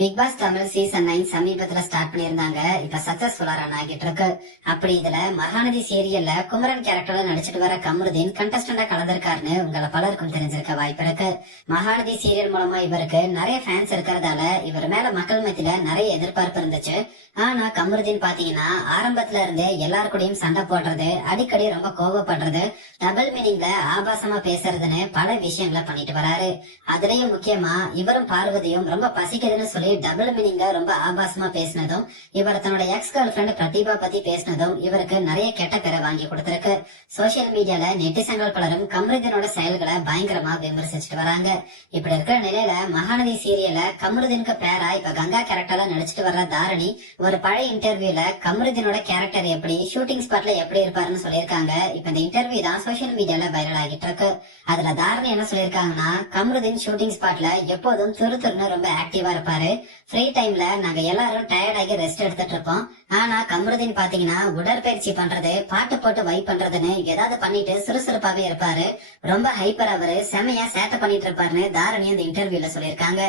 Big pass Tamil season 9 சமீபத்துல start பண்ணிருந்தாங்க. இப்ப சக்சஸ்ஃபுல்லா ரன் ஆகிட்டு இருக்கு. அப்படி இதுல மகாநதி சீரியல்ல குமரன் கேரக்டர்ல நடிச்சிட்டு வர கமருதீன் கண்டஸ்டண்டா கலந்திருக்காருன்னு உங்களை பலருக்கும் தெரிஞ்சிருக்க வாய்ப்பு இருக்கு. மகாநதி சீரியல் மூலமா இவருக்கு நிறைய ஃபேன்ஸ் இருக்கிறதால இவர் மேல மக்கள் மத்தியில நிறைய எதிர்பார்ப்பு இருந்துச்சு. ஆனா கமருதீன் பாத்தீங்கன்னா ஆரம்பத்துல இருந்தே எல்லாரு கூடயும் சண்டை போடுறது, அடிக்கடி ரொம்ப கோபப்படுறது, டபுள் மீனிங்ல ஆபாசமா பேசுறதுன்னு பல விஷயங்களை பண்ணிட்டு வராரு. அதுலயும் முக்கியமா இவரும் பார்வதியும் ரொம்ப பசிக்குதுன்னு சொல்லி டபுள் மீனிங்ல ரொம்ப ஆபாசமா பேசினதும், இவர் தன்னோட எக்ஸ் கேர்ள் ஃபிரெண்ட் பிரதீபா பத்தி பேசினதும் இவருக்கு நிறைய கெட்ட பேரை வாங்கி கொடுத்திருக்கு. சோசியல் மீடியால நெட்டிசன்கள் பலரும் கமருதீனோட செயல்களை பயங்கரமா விமர்சிச்சுட்டு வராங்க. இப்படி இருக்கிற நிலையில மகாநதி சீரியல்ல கமருதீனுக்கு பேரா இப்ப கங்கா கேரக்டர்ல நடிச்சிட்டு வர்ற தாரணி ஒரு பழைய இன்டர்வியூல கமருதீனோட கேரக்டர் எப்படி ஷூட்டிங் ஸ்பாட்ல எப்படி இருப்பாருன்னு சொல்லியிருக்காங்க. இப்ப இந்த இன்டர்வியூ தான் சோசியல் மீடியால வைரல் ஆகிட்டு இருக்கு. அதுல தாரணி என்ன சொல்லியிருக்காங்கன்னா, கமருதீன் ஷூட்டிங் ஸ்பாட்ல எப்போதும் துருன்னு ரொம்ப ஆக்டிவா இருப்பாரு. ஃப்ரீ டைம்ல நாங்க எல்லாரும் டயர்ட் ஆகி ரெஸ்ட் எடுத்துட்டு இருப்போம். ஆனா கமருதீன் பாத்தீங்கன்னா உடற்பயிற்சி பண்றது, பாட்டு போட்டு வைப் பண்றதுன்னு ஏதாவது பண்ணிட்டு சுறுசுறுப்பாவே இருப்பாரு. ரொம்ப ஹைப்பர் அவரு, செமையா சேட்டை பண்ணிட்டு இருப்பாருன்னு தாரணி அந்த இன்டர்வியூல சொல்லியிருக்காங்க.